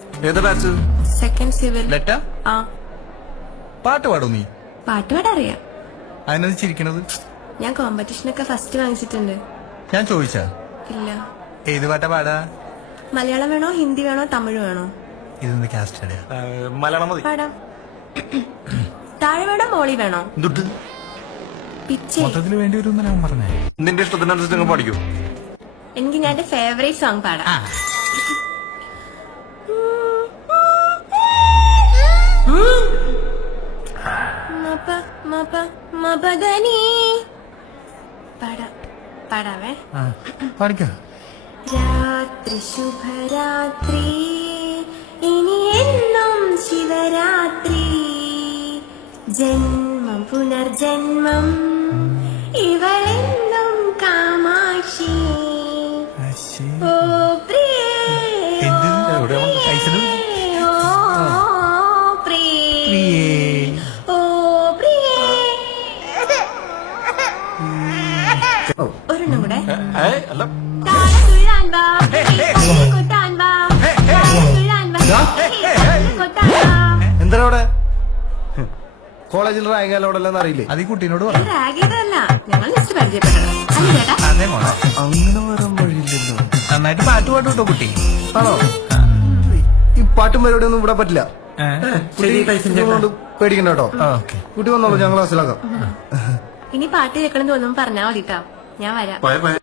ഏതാ batch? Second civil. ലെറ്റ ആ പാട്ട് പാടും നീ? പാട്ട് പാടറിയാം. അതിനത് ചിരിക്കണത്? ഞാൻ കോമ്പറ്റീഷനൊക്കെ ഫസ്റ്റ് വാങ്ങിച്ചിട്ടുണ്ട്. ഞാൻ ചോദിച്ചാ? ഇല്ല. ഏത് പാട്ടാ പാടാ? മലയാളം വേണോ, ഹിന്ദി വേണോ, തമിഴ് വേണോ? ഇതെന്ത് കാസ്റ്റ്? മലയാളം മതി. പാടാം. താഴെ വേണോ, മോളി വേണോ? എന്തുട്ട് പിച്ചേ. മൊത്തത്തിൽ വേണ്ടി വരും ഞാൻ പറഞ്ഞേ. നിന്റെ ഇഷ്ടത്തിനനുസരിച്ച് നിങ്ങൾ പഠിക്കൂ. എനിക്ക് ഞാൻ എന്റെ ഫേവറേറ്റ് സോങ് പാടാം. മപ മപ മപദനി. പാടാവേ. പഠിക്ക. രാത്രി ശുഭരാത്രി, ഇനി എന്നും ശിവരാത്രി. ജന്മം പുനർജന്മം, ഇവളെന്നും കാമാക്ഷി. ഓ പ്രിയേ, എന്ത്? ഓ എവിടെയാണ് കഴിച്ചത്? പ്രിയേ, ഓ പ്രിയേ, ഓ പ്രിയേ. ഒരെണ്ണം കൂടെ. അല്ല താഴെ തുള്ളാൻ വാ, കൊട്ടാൻ വാ, താഴെ തുള്ളാൻ വാ, കൊട്ടാൻ വാ. എന്താ അവിടെ കോളേജിൽ റാങ്ക് അലോടെല്ലാം അറിയില്ലേ? അത് ഈ കുട്ടീനോട് ഇത് പറഞ്ഞു. റാഗ് ചെയ്തതല്ല, ഞങ്ങൾ ലിസ്റ്റ് പരിചയപ്പെട്ടത്. അല്ലേ ചേട്ടാ? അതെ മോളെ, അങ്ങനെ വരാൻ വഴിയില്ലല്ലോ. നന്നായിട്ട് പാട്ട് പാടും കേട്ടോ കുട്ടി. ആണോ? ഈ പാട്ടും പരിപാടി ഒന്നും ഇവിടെ പറ്റില്ല. കുട്ടി ഇതുകൊണ്ട് പേടിക്കണ്ട കേട്ടോ. ഓക്കെ. കുട്ടി വന്നോളൂ, ഞങ്ങൾ ക്ലാസ്സിലാക്കാം. ഇനി പാട്ട് കേൾക്കണം തോന്നുമ്പോ പറഞ്ഞാ മതിട്ടോ, ഞാൻ വരാം. പോയ